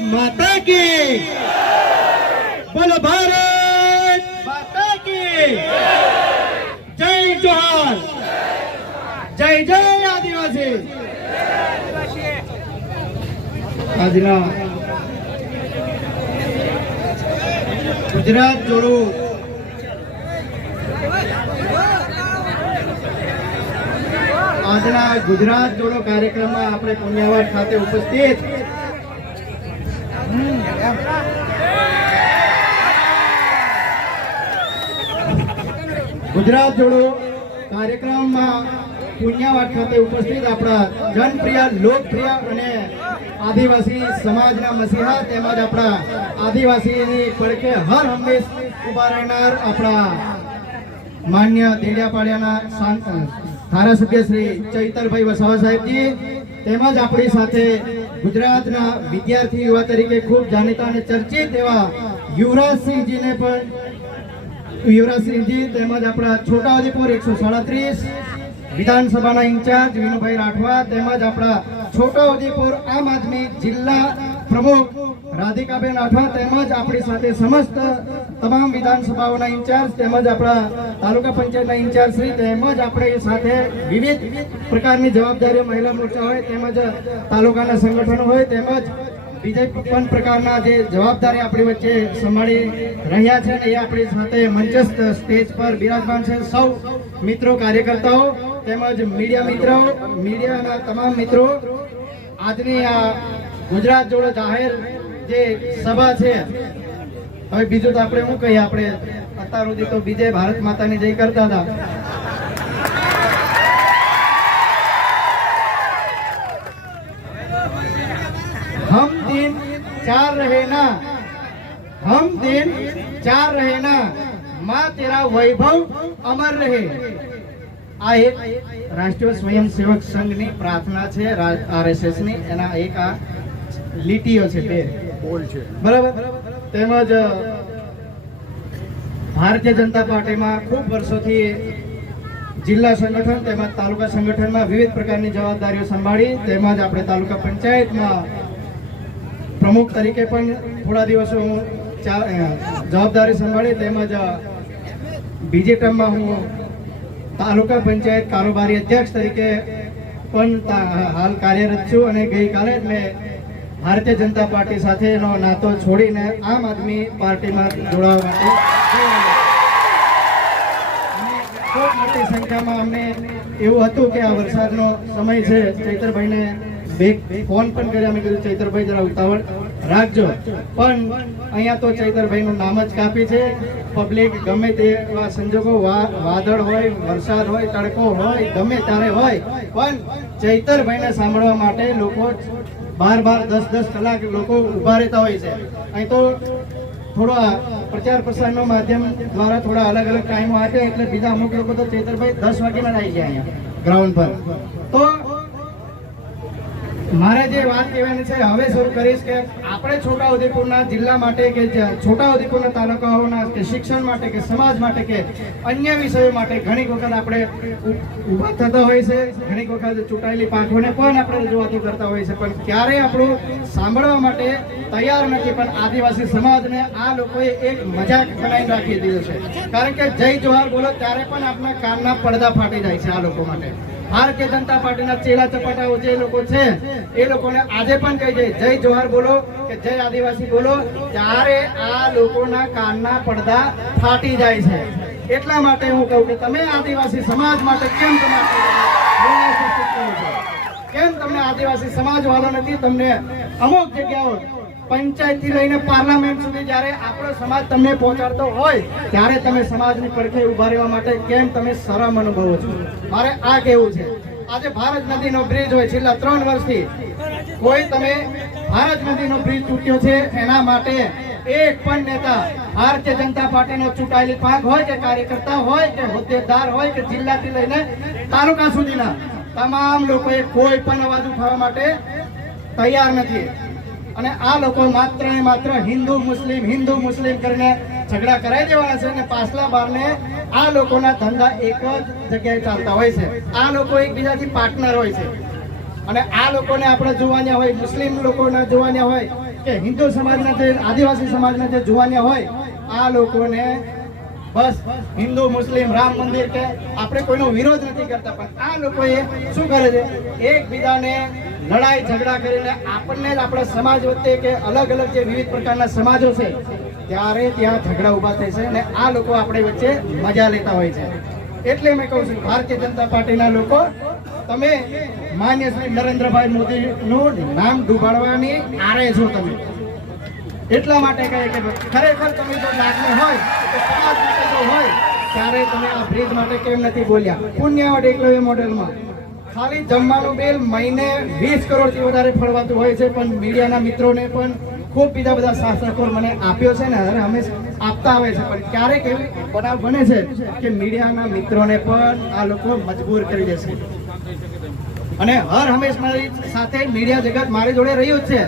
માતા કી બોલો ભારત માતા કી જય જોહાર જય જય આદિવાસી આજના ગુજરાત જોડો આજના ગુજરાત જોડો કાર્યક્રમમાં આપણે પુણ્યાવાડ ખાતે ઉપસ્થિત ગુજરાત જોડો કાર્યક્રમમાં પુણ્યાવાડ ખાતે ઉપસ્થિત આપણા જનપ્રિય લોકપ્રિય અને આદિવાસી સમાજના મસીહા તેમજ આપણા આદિવાસીની પડખે હર હંમેશ ઉભા રહેનાર આપણા માન્ય દેડિયાપાડિયાના ધારાસભ્ય શ્રી ચૈતરભાઈ વસાવા સાહેબજી તેમજ આપણી સાથે ગુજરાતના વિદ્યાર્થી યુવા તરીકે ખૂબ જાણીતા અને ચર્ચિત એવા યુવરાજસિંહજીને પણ યુવરાજસિંહજી તેમજ આપણા છોટાઉદેપુર એકસો સાડત્રીસ વિધાનસભાના ઇન્ચાર્જ વિનુભાઈ રાઠવા તેમજ આપણા છોટાઉદેપુર આમ આદમી જિલ્લા પ્રમુખ રાધિકાબેન રાઠવા તેમજ આપણી સાથે સમસ્ત તમામ વિધાનસભાઓના ઇન્ચાર્જ તેમજ આપણા તાલુકા પંચાયતના ઇન્ચાર્જ શ્રી તેમજ આપણે સાથે વિવિધ પ્રકારની જવાબદારીઓ મહિલા મોરચા હોય તેમજ તાલુકાના સંગઠનો હોય તેમજ બીજા પણ પ્રકારના જે જવાબદારી આપણી વચ્ચે સંભાળી રહ્યા છે ને એ આપણી સાથે મંચસ્થ સ્ટેજ પર બિરાજમાન છે સૌ મિત્રો કાર્યકર્તાઓ તેમજ મીડિયા મિત્રો મીડિયાના તમામ મિત્રો આજની આ ગુજરાત જોડે જાહેર જે સભા છે હવે બીજું તો આપણે શું કહીએ આપણે અત્યાર સુધી તો બીજે ભારત માતાની જય કરતા હતા હમ દિન ચાર રહે ના હમ દિન ચાર રહે ના માં તેરા વૈભવ અમર રહે આ એક રાષ્ટ્રીય સ્વયં સ્વયંસેવક સંઘની પ્રાર્થના છે આરએસએસ ની એના એક આ લીટીઓ છે બે બોલ છે બરાબર તેમજ ભારતીય જનતા પાર્ટીમાં ખૂબ વર્ષોથી જિલ્લા સંગઠન તેમજ તાલુકા સંગઠનમાં વિવિધ પ્રકારની જવાબદારીઓ સંભાળી તેમજ આપણે તાલુકા પંચાયતમાં પ્રમુખ તરીકે પણ થોડા દિવસો હું જવાબદારી સંભાળી તેમજ બીજી ટર્મમાં હું તાલુકા પંચાયત કારોબારી અધ્યક્ષ તરીકે પણ હાલ કાર્યરત છું અને ગઈકાલે જ મેં ભારતીય જનતા પાર્ટી સાથેનો નાતો છોડીને આમ આદમી પાર્ટીમાં જોડાવા માટે ખૂબ મોટી સંખ્યામાં અમને એવું હતું કે આ વરસાદનો સમય છે ચૈતરભાઈને બે ફોન પણ કર્યા અમે કીધું ચૈતરભાઈ જરા ઉતાવળ રાખજો પણ અહીંયા તો ચૈતરભાઈનું નામ જ કાપી છે પબ્લિક ગમે તેવા સંજોગો વાદળ હોય વરસાદ હોય તડકો હોય ગમે ત્યારે હોય પણ ચૈતરભાઈને સાંભળવા માટે લોકો બાર બાર દસ દસ કલાક લોકો ઊભા રહેતા હોય છે અહીં તો થોડો પ્રચાર પ્રસારનો માધ્યમ દ્વારા થોડા અલગ અલગ ટાઈમો આપે એટલે બીજા અમુક લોકો તો ચેતરભાઈ દસ વાગ્યાના આવી જાય અહીંયા ગ્રાઉન્ડ પર તો મારે જે વાત કહેવાની છે હવે શરૂ કરીશ કે આપણે છોટાઉદેપુરના જિલ્લા માટે કે છોટાઉદેપુરના તાલુકાઓના કે શિક્ષણ માટે કે સમાજ માટે કે અન્ય વિષયો માટે ઘણી વખત આપણે ઊભા થતા હોય છે ઘણી વખત ચૂંટાયેલી પાંખોને પણ આપણે રજૂઆતો કરતા હોય છે પણ ક્યારેય આપણું સાંભળવા માટે તૈયાર નથી પણ આદિવાસી સમાજને આ લોકોએ એક મજાક બનાવી રાખી દીધો છે કારણ કે જય જવાહર બોલો ત્યારે પણ આપણા કાનના પડદા ફાટી જાય છે આ લોકો માટે ભારતીય જનતા પાર્ટીના ચેલા ચપાટાઓ જે લોકો છે એ લોકોને આજે પણ કહી દે જય જોહાર બોલો કે જય આદિવાસી બોલો ત્યારે આ લોકોના કાનના પડદા ફાટી જાય છે એટલા માટે હું કહું કે તમે આદિવાસી સમાજ માટે કેમ તમારે કેમ તમને આદિવાસી સમાજ વાળો નથી તમને અમુક જગ્યાઓ પંચાયતથી લઈને પાર્લામેન્ટ સુધી જ્યારે આપણો સમાજ તમને પહોંચાડતો હોય ત્યારે તમે સમાજની પડખે ઉભા રહેવા માટે કેમ તમે શરમ અનુભવો છો મારે આ કેવું છે આજે ભારત નદીનો બ્રિજ હોય છેલ્લા ત્રણ વર્ષથી કોઈ તમે ભારત નદીનો બ્રિજ તૂટ્યો છે એના માટે એક પણ નેતા ભારતીય જનતા પાર્ટીનો ચૂંટાયેલી પાક હોય કે કાર્યકર્તા હોય કે હોદ્દેદાર હોય કે જિલ્લાથી લઈને તાલુકા સુધીના તમામ લોકોએ કોઈ પણ અવાજ ઉઠાવવા માટે તૈયાર નથી અને આ લોકો માત્ર ને માત્ર હિન્દુ મુસ્લિમ હિન્દુ મુસ્લિમ કરીને ઝઘડા કરાવી દેવાના છે અને પાછલા બારને આ લોકોના ધંધા એક જ જગ્યાએ ચાલતા હોય છે આ લોકો એકબીજાથી પાર્ટનર હોય છે અને આ લોકોને આપણે જોવાના હોય મુસ્લિમ લોકોના જોવાના હોય કે હિન્દુ સમાજના જે આદિવાસી સમાજના જે જોવાના હોય આ લોકોને બસ હિન્દુ મુસ્લિમ રામ મંદિર કે આપણે કોઈનો વિરોધ નથી કરતા પણ આ લોકોએ શું કરે છે એકબીજાને લડાઈ ઝઘડા કરીને આપણને જ આપણા સમાજ વચ્ચે કે અલગ અલગ જે વિવિધ પ્રકારના સમાજો છે ત્યારે ત્યાં ઝઘડા ઊભા થાય છે અને આ લોકો આપણી વચ્ચે મજા લેતા હોય છે એટલે મેં કહું છું ભારતીય જનતા પાર્ટીના લોકો તમે માન્ય શ્રી નરેન્દ્રભાઈ મોદીનું નામ ડૂબાડવાની આરે છો તમે એટલા માટે કહે કે ખરેખર તમે જો લાગણી હોય તો સમાજ માટે જો હોય ત્યારે તમે આ બ્રિજ માટે કેમ નથી બોલ્યા પુણ્યાવટ એકલો એ મોડેલમાં ખાલી જમવાનું બિલ મહિને વીસ કરોડથી વધારે ફરવાતું હોય છે પણ મીડિયાના મિત્રોને પણ ખૂબ બીજા બધા શાસકો મને આપ્યો છે ને અને હંમેશ આપતા આવે છે પણ ક્યારેક એવું બનાવ બને છે કે મીડિયાના મિત્રોને પણ આ લોકો મજબૂર કરી દેશે અને હર હંમેશ મારી સાથે મીડિયા જગત મારી જોડે રહ્યું જ છે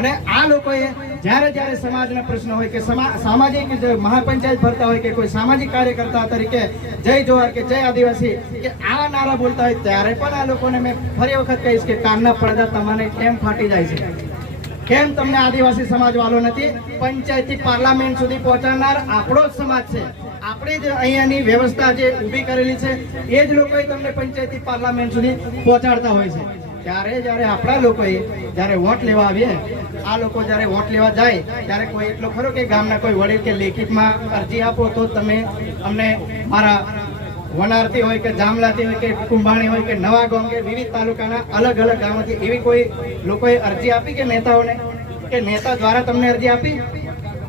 અને આ લોકોએ જ્યારે જ્યારે સમાજના પ્રશ્ન હોય કે સામાજિક મહાપંચાયત ભરતા હોય કે કોઈ સામાજિક કાર્યકર્તા તરીકે જય જોહર કે જય આદિવાસી કે આવા નારા બોલતા હોય ત્યારે પણ આ લોકોને મેં ફરી વખત કહીશ કે કાનના પડદા તમને કેમ ફાટી જાય છે કેમ તમને આદિવાસી સમાજ વાલો નથી પંચાયત થી પાર્લામેન્ટ સુધી પહોંચાડનાર આપણો જ સમાજ છે આપણે જ અહીંયાની વ્યવસ્થા જે ઊભી કરેલી છે એ જ લોકોએ તમને પંચાયત થી પાર્લામેન્ટ સુધી પહોંચાડતા હોય છે ત્યારે જ્યારે આપણા લોકોએ જ્યારે વોટ લેવા આવીએ આ લોકો જ્યારે વોટ લેવા જાય ત્યારે કોઈ એટલો ખરો કે ગામના કોઈ વડીલ કે લેખિતમાં અરજી આપો તો તમે અમને મારા વનારથી હોય કે જામલાથી હોય કે કુંભાણી હોય કે નવા ગામ કે વિવિધ તાલુકાના અલગ અલગ ગામોથી એવી કોઈ લોકોએ અરજી આપી કે નેતાઓને કે નેતા દ્વારા તમને અરજી આપી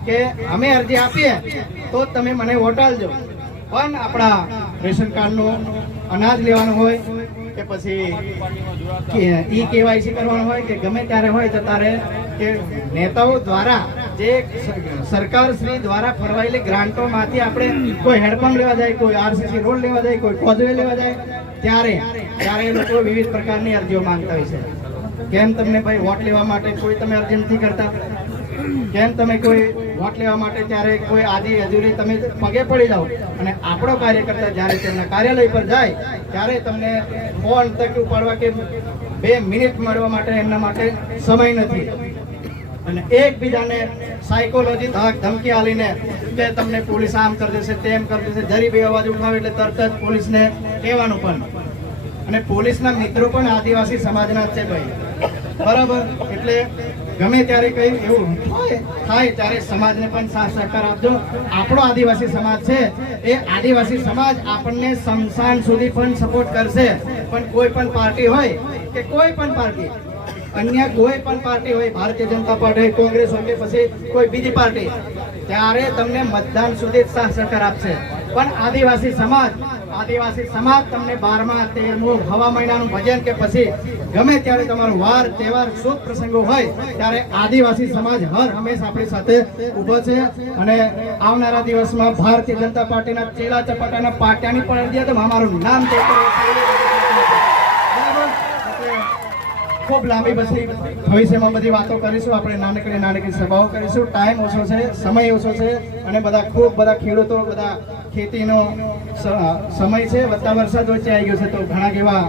કે અમે અરજી આપીએ તો તમે મને વોટ આપજો પણ આપણા રેશન કાર્ડનું અનાજ લેવાનું હોય કે પછી ઈ કેવાયસી કરવાનું હોય કે ગમે ત્યારે હોય તો તારે કે નેતાઓ દ્વારા જે સરકાર શ્રી દ્વારા ફરવાયેલી ગ્રાન્ટોમાંથી આપણે કોઈ હેડપંપ લેવા જાય કોઈ આરસીસી રોડ લેવા જાય કોઈ કોઝવે લેવા જાય ત્યારે ત્યારે એ લોકો વિવિધ પ્રકારની અરજીઓ માંગતા હોય છે કેમ તમને ભાઈ વોટ લેવા માટે કોઈ તમે અરજી નથી કરતા કેમ તમે કોઈ વોટ લેવા માટે ત્યારે કોઈ આજી હજુરી તમે પગે પડી જાઓ અને આપણો કાર્યકર્તા જ્યારે તેમના કાર્યાલય પર જાય ત્યારે તમને ફોન તક ઉપાડવા કે બે મિનિટ મળવા માટે એમના માટે સમય નથી અને એકબીજાને સાયકોલોજી ધક ધમકી આલીને કે તમને પોલીસ આમ કરી દેશે તેમ કરી દેશે જરી બે અવાજ ઉઠાવે એટલે તરત જ પોલીસને કહેવાનું પણ અને પોલીસના મિત્રો પણ આદિવાસી સમાજના જ છે ભાઈ બરાબર એટલે ગમે ત્યારે કઈ એવું હોય થાય ત્યારે સમાજને પણ સાથ સહકાર આપજો આપણો આદિવાસી સમાજ છે એ આદિવાસી સમાજ આપણને સમસાન સુધી પણ સપોર્ટ કરશે પણ કોઈ પણ પાર્ટી હોય કે કોઈ પણ પાર્ટી અન્ય કોઈ પણ પાર્ટી હોય ભારતીય જનતા પાર્ટી હોય કોંગ્રેસ હોય કે પછી કોઈ બીજી પાર્ટી ત્યારે તમને મતદાન સુધી સાથ સહકાર આપશે પણ આદિવાસી સમાજ આદિવાસી સમાજ તમને બારમા તેરમું હવા મહિનાનું ભજન કે પછી ગમે ત્યારે તમારો વાર તહેવાર શુભ પ્રસંગો હોય ત્યારે આદિવાસી સમાજ હર હંમેશ આપણી સાથે ઊભો છે અને આવનારા દિવસમાં ભારતીય જનતા પાર્ટીના ચેલા ચપાટાના પાટિયાની પણ તો અમારું નામ ખૂબ લાંબી બસી ભવિષ્યમાં બધી વાતો કરીશું આપણે નાનકડી નાનકડી સભાઓ કરીશું ટાઈમ ઓછો છે સમય ઓછો છે અને બધા ખૂબ બધા ખેડૂતો બધા ખેતીનો સમય છે વધતા વરસાદ વચ્ચે આવી ગયો છે તો ઘણા એવા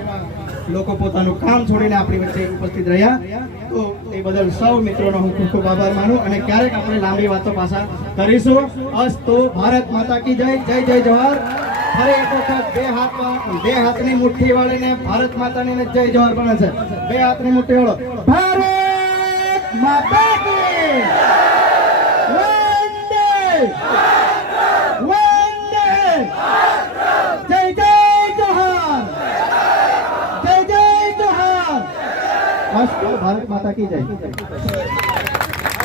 લોકો પોતાનું કામ છોડીને આપણી વચ્ચે ઉપસ્થિત રહ્યા તો એ બદલ સૌ મિત્રોનો હું ખૂબ ખૂબ આભાર માનું અને ક્યારેક આપણે લાંબી વાતો પાછા કરીશું અસ્તો ભારત માતા કી જય જય જય જવાહર ફરી એક વખત બે હાથમાં બે હાથની મુઠ્ઠી વાળીને ભારત માતાની જય જવાહર બને છે બે હાથની મુઠ્ઠી વાળો ભારત થાકી જાય